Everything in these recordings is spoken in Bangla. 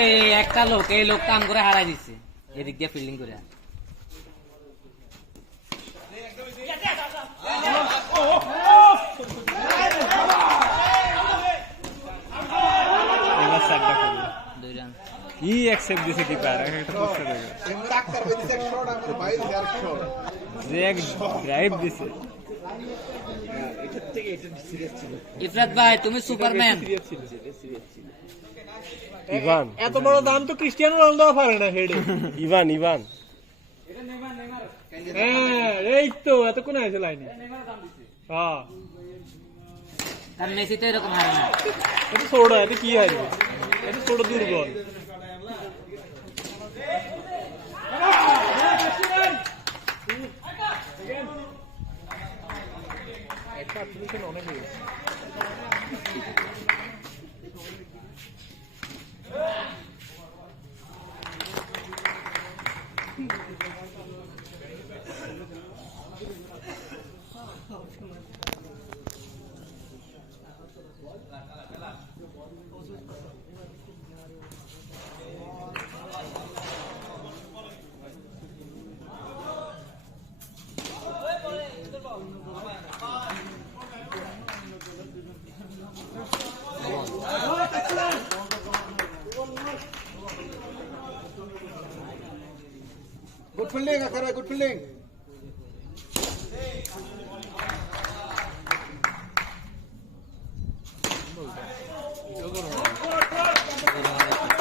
এই একটা লোক এই লোকটা কাম করে হারাই দিচ্ছে এদিক দিয়ে ফিল্ডিং করে এবার চারটা করল দুই রান কি অ্যাকসেপ্ট দিছে কিপার একটা হয়ে এক শট আমার ভাই শট যে এক ড্রাইভ দিছে। ছিল ইফরাত ভাই তুমি সুপারম্যান। সিরিয়াস ছিল সিরিয়াস ছিল ইভান। এত বড় দাম তো ক্রিস্টিয়ানো রোনালদো পারে না হেডে। ইভান ইভান। হ্যাঁ এই তো এতক্ষণ আছে লাইনে। হ্যাঁ। কারণ মেসি তো এরকম হারে না। এটা ছোট এটা কি হারবে এটা ছোট দুর্বল। অনেক হয়ে গেছে। গুড ফিল্ডিং আকার গুড ফিল্ডিং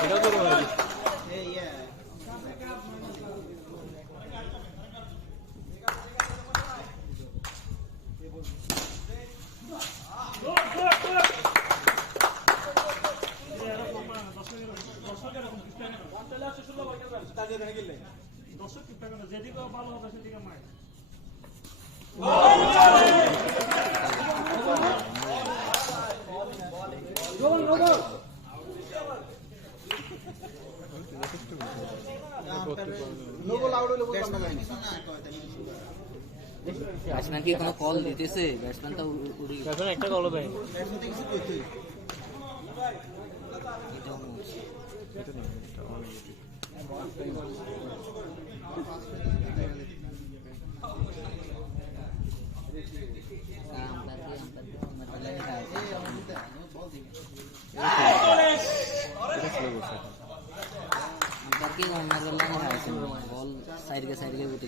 এটা তো রোনালদো। নো বল আউট হলো বল ব্যাটসম্যান কি কোনো কল দিতেছে? ব্যাটসম্যান তো উড়ি- এখন একটা কলও দেয় কি অন্য করলাম বল সাইডকে সাইডকে উঠে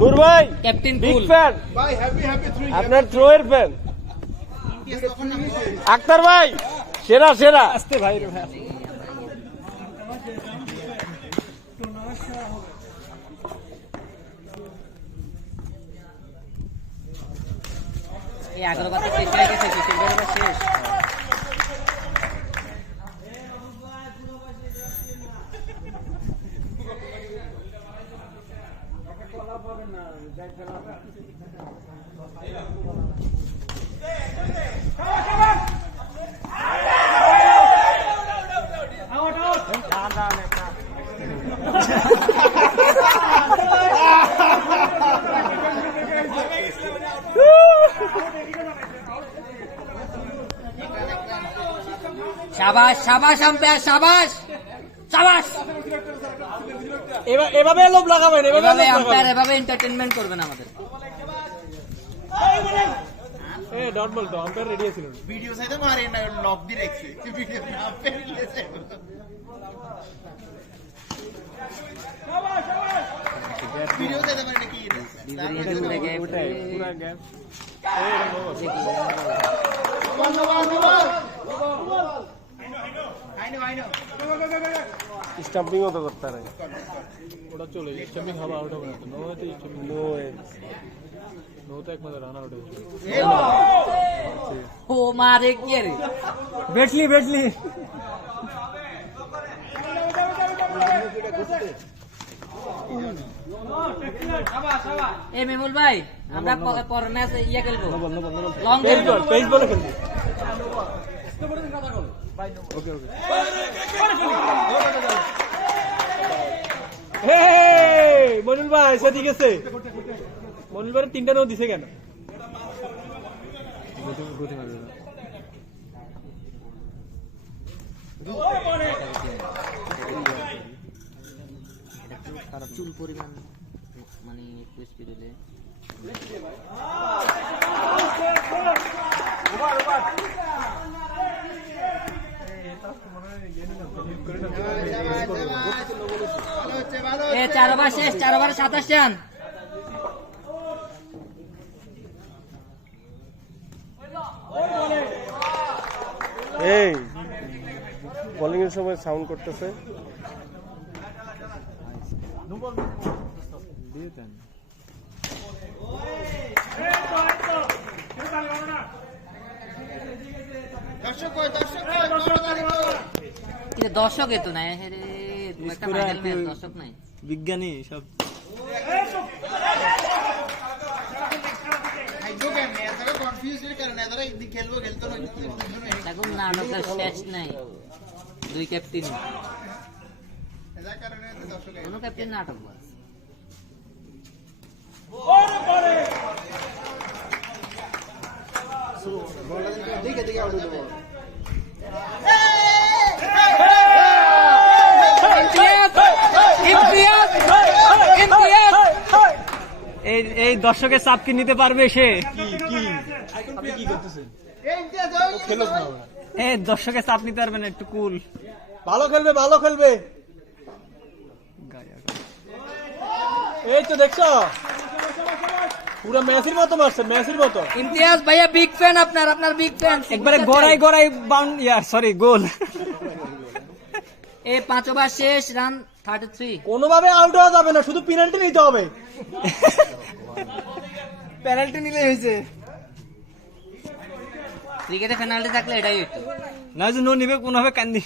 নূর ভাই ক্যাপ্টেন বিগ কুল ফ্যান ভাই হ্যাপি হ্যাপি থ্রি আপনার থ্রোয়ের ফ্যান আক্তার ভাই সেরা সেরা। আস্তে ভাই রে ভাই। এই আগ্রহ কথা শেষ হয়ে গেছে কিসের বেরোবে শেষ সাবাস আম্পায়ার সাবাস। সাবাস। এভাবে লোভ লাগাবেন এভাবে আম্পায়ার এভাবে এন্টারটেনমেন্ট করবেন আমাদের। এ ডট বল তো আম্পায়ার রেডি ছিল ভিডিও সাইতে মারে না লক দি রেখছে। ভিডিও না পেরিয়েছে ভিডিও সাইতে মারে কি পুরা গ্যাপ আইনো আইনো স্টাম্পিংও তো করতে পারে ওটা চলে স্টাম্পিং হবে আউট হবে না তো নো তো স্টাম্পিং নো নো তো একমাত্র রান আউট হয়েছে ও মারে কে রে বেটলি বেটলি এ মেমুল ভাই আমরা প- পর ম্যাচ ইয়ে খেলব লং পেস খেলব বল পেস বলে খেলবে ওকে ওকে হে মনিল ভাই সে ঠিক আছে মনিল ভাই তিনটা নো দিছে কেন। চুল পরিমাণ মানে একটু স্পিড হলে ভালো এ চার ওভার শেষ চার ওভার সাতাশ রান। এই বোলিং এর সময় সাউন্ড করতেছে। দিয়ে দেন দর্শক কই দর্শক কই বড় গাড়ি বড় কিন্তু দর্শক এত নাই দর্শক নাই। বিজ্ঞানী সব। এখন নাটকের শেষ নাই। দুই ক্যাপ্টেন কোনো ক্যাপ্টেন নাটক আউট এই এই দর্শকের চাপ কি নিতে পারবে সে। এই দর্শকের চাপ নিতে পারবে না একটু কুল। ভালো খেলবে ভালো খেলবে। এই তো দেখছ? পুরো মেসির মতো মারছে মেসির মতো। ইমতিয়াজ ভাইয়া বিগ ফ্যান আপনার আপনার বিগ ফ্যান একবারে গড়াই গড়াই বাউন্ড ইয়ার সরি গোল এ পাঁচ ওভার শেষ রান থার্টি থ্রি কোনোভাবে আউট হওয়া যাবে না শুধু পেনাল্টি নিতে হবে। পেনাল্টি নিলে হয়েছে। ক্রিকেটে পেনাল্টি থাকলে এটাই না যে নো নিবে কোনোভাবে কান্দি।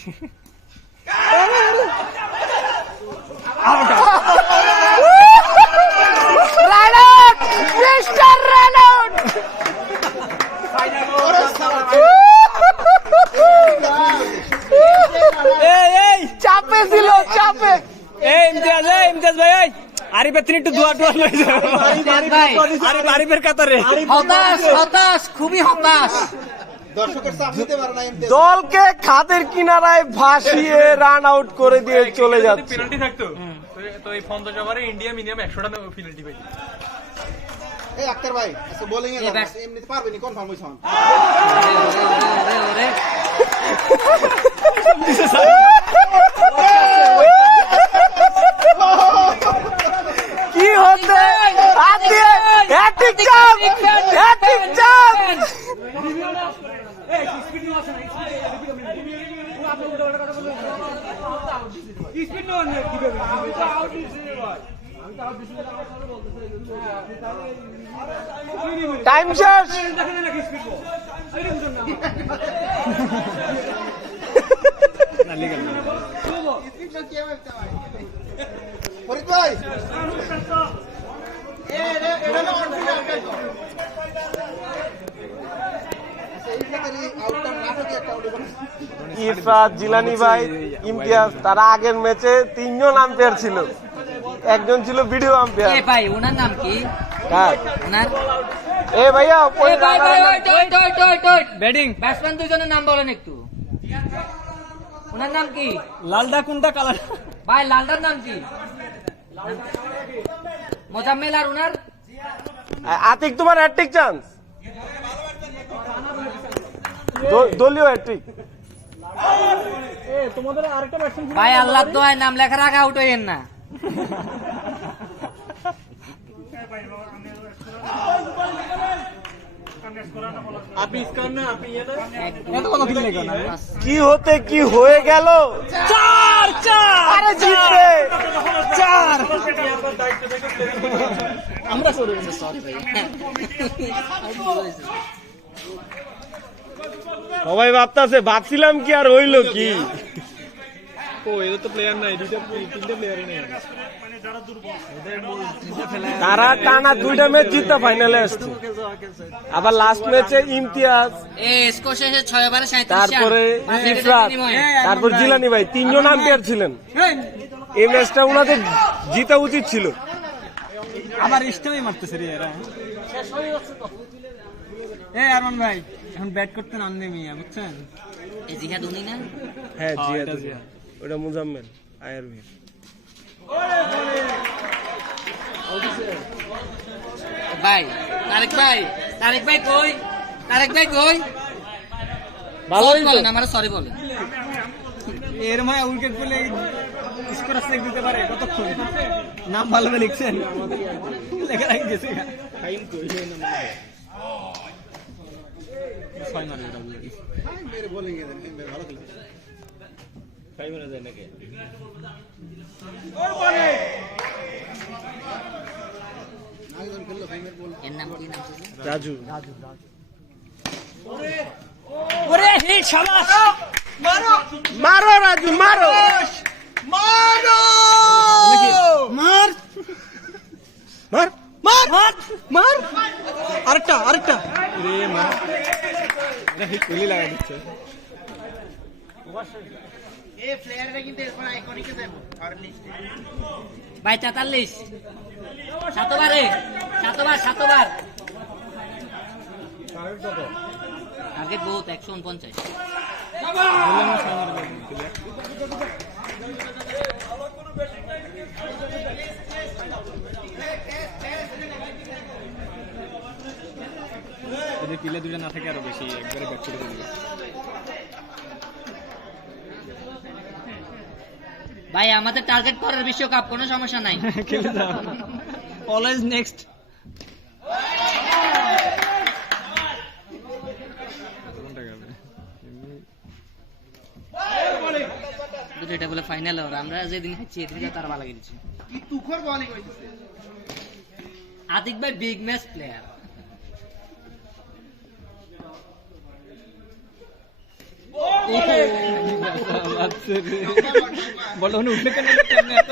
এই এই চাপে ছিল চাপে এই ইমতিয়াজ এই ইমতিয়াজ ভাই এই আরিফের তিনি একটু দোয়া টোয়া লই যাও। আরিফ আরিফের কাতারে। হতাশ হতাশ খুবই হতাশ। দর্শকের চাপ নিতে পারে না ইমতিয়াজ দলকে খাদের কিনারায় ভাসিয়ে রান আউট করে দিয়ে চলে যাচ্ছে। পেনাল্টি থাকতো তো এই পঞ্চাশ ওভারে ইন্ডিয়া মিনিমাম একশোটা পেনাল্টি পাই এই আক্তার ভাই আচ্ছা বোলিং এ এ ব্যাট- এমনিতে পারবে কনফার্ম হইছন ওরে, ওরে, ওরে। কি হচ্ছে হাত দিয়ে চাপ হ্যাট্রিক চাপ টাইম শেষ ফরিদ ভাই এ রে এটা না কনফিডেন্ট আচ্ছা এই ক্ষেত্রে আউটটা নাটকে একটা আউট হবে ইরফাত জিলানি ভাই ইমতিয়াজ তারা আগের ম্যাচে তিনজন আম্পায়ার ছিল। একজন ছিল ভিডিও আম্পায়ার ভাই ওনার নাম কি? এ ভাইয়া ওই এ ভাই ভাই wait wait wait wait wait batting. Batsman দুজনের নাম বলেন একটু। ওনার নাম কি? লালদা কোনটা কালার ভাই লালটার নাম কি? মোজাম্মেল আর ওনার আতিক তোমার হ্যাট্রিক চান্স দলীয় হ্যাট্রিক এ তোমাদের আরেকটা ব্যাটসম্যান ভাই আল্লাহ দোয়ায় নাম লেখা রাখা আউট হইয়েন না। ইয়ে কি হতে কি হয়ে গেল? চার চার জিতবে। চার। আমরা সরে সরি ভাই সবাই ভাবতাছে ভাবছিলাম কি আর হইল কি? ও এদের তো প্লেয়ার নাই দুইটা তিনটা প্লেয়ারই নেই। তারা টানা দুইটা ম্যাচ জিততে ফাইনালে আসছে। আবার লাস্ট ম্যাচে ইমতিয়াজ তারপরে তারপর জিলানি ভাই তিনজন আম্পায়ার ছিলেন। এই ম্যাচটা ওনাদের জিতা উচিত ছিল। আবার ইস্টামই মারতেছে রে এরা এ আরমান ভাই এখন ব্যাট করতে নাম মিয়া বুঝছেন? এই জিহাদ উনি না? হ্যাঁ হ্যাঁ, জিয়া। ওটা মুজাম্মেল আয়ার ভাই ভাই তারেক ভাই তারেক ভাই কই? তারেক ভাই কই? ভালোই Sorry তো বলেন আমার সরি বলেন। এর মায় উইকেট পেলে স্কোর আসতে দিতে পারে কতক্ষণ? নাম ভালো করে লিখছেন। লেখা রাখি গেছে ছয় মারে এটা বুঝলি। এর নাম কি নাম ছিল? রাজু ওরে হিট শাবাশ মারো রাজু মারো মার মার মার মার মার আরেকটা আরেকটা রে মা কোহলি লাগা দিচ্ছে? ভাই তেতাল্লিশ। সাতবারে সাতবার সাতবার। আগে বহুত একশো উনপঞ্চাশ। যদি পিলে দুটো না থাকে আরও বেশি একবারে ব্যাট করে দিবে। ভাই আমাদের টার্গেট করার বিশ্বকাপ কোনো সমস্যা নাই। খেলে দাও অলওয়েজ নেক্সট এটা বলে ফাইনাল ওর আমরা যেদিন খাচ্ছি এদিন তার ভালো গেছি। আতিক ভাই বিগ ম্যাচ প্লেয়ার বলো উঠলে কেন এত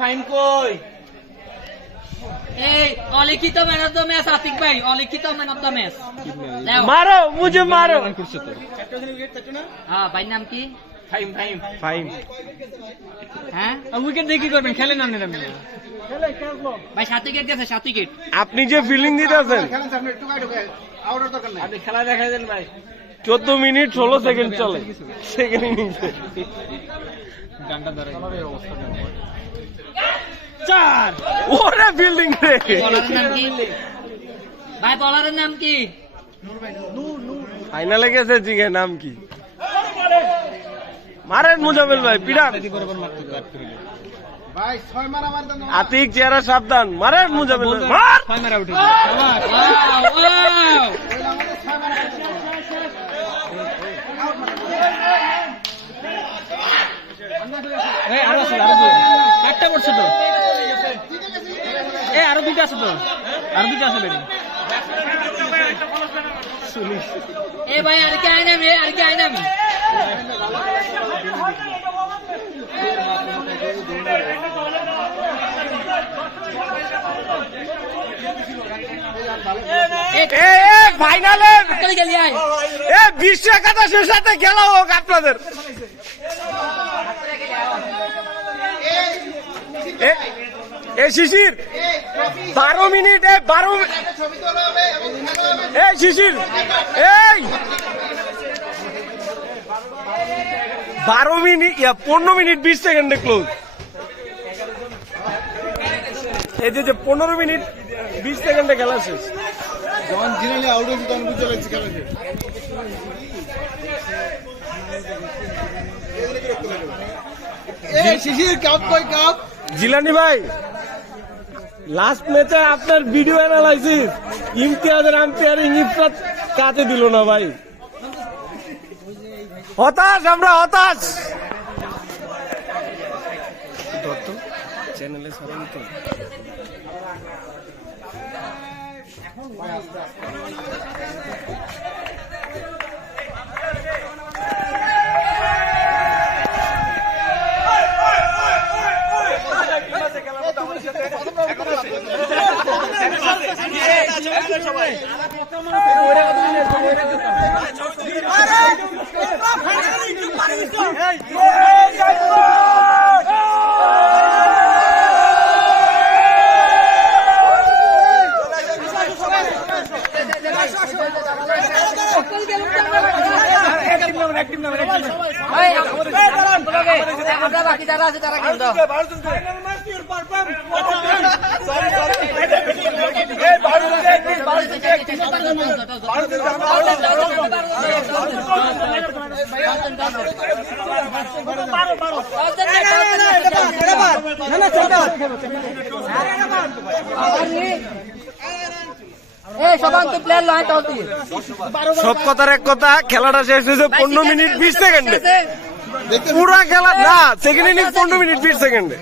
ফাইন কই? এই অলিখিত man of the match Atik ভাই অলিখিত ম্যান অফ দ্য ম্যাচ। মারো মুঝে মারো। হ্যাঁ ভাই নাম কি? ফাইন হ্যাঁ? উইকেট দিয়ে কি করবেন? খেলে না নেন আপনি ভাই সাত উইকেট গেছে সাত উইকেট আপনি যে ফিলিং দিতেছেন। খেলা দেখাই দেন ভাই। চোদ্দ মিনিট ষোলো সেকেন্ড চলে। সেকেন্ড ইনিংসে গানটা ধরে। চার। ওরে ফিল্ডিং রে। বলারের নাম কি? ভাই বলারের নাম কি? ফাইনালে গেছে জিগে নাম কি? মারেন মুজামিল ভাই পিড়ান আতিক চেহারা সাবধান। মারেন মুজামিল মার! একটা করছে তো। আরও দুইটা আছে তো। আরও দুইটা আছে এ ভাই আর কি আইনামি আর কি আইনামি? এ এ ফাইনালে এ বিশ্ব একাদশের সাথে খেলা হোক আপনাদের। এ- এ শিশির! বারো মিনিট এই বারো এই শিশির এই। বারো মিনিট পনেরো মিনিট বিশ সেকেন্ডে ক্লোজ এই যে পনেরো মিনিট বিশ সেকেন্ডে খেলা শেষ। যখন জিনালি আউট হয়েছে তখন বুঝতে পারছি খেলা শেষ। শিশির কাপ কই কাপ জিলানি ভাই লাস্ট ম্যাচে আপনার ভিডিও অ্যানালাইসিস ইমতিয়াজের আম্পায়ারিং ইফরাত কাজে দিল না ভাই। হতাশ আমরা হতাশ। চ্যানেলে সরান তো এই, আমরা বাকি যারা আছে তারা খেলতো এই সবাই তো প্লেয়ার লয় টস দিয়ে সব কথার এক কথা খেলাটা শেষ হয়েছে পনেরো মিনিট বিশ সেকেন্ডে। পুরা খেলা না সেকেন্ড ইনিংস পনেরো মিনিট বিশ সেকেন্ডে।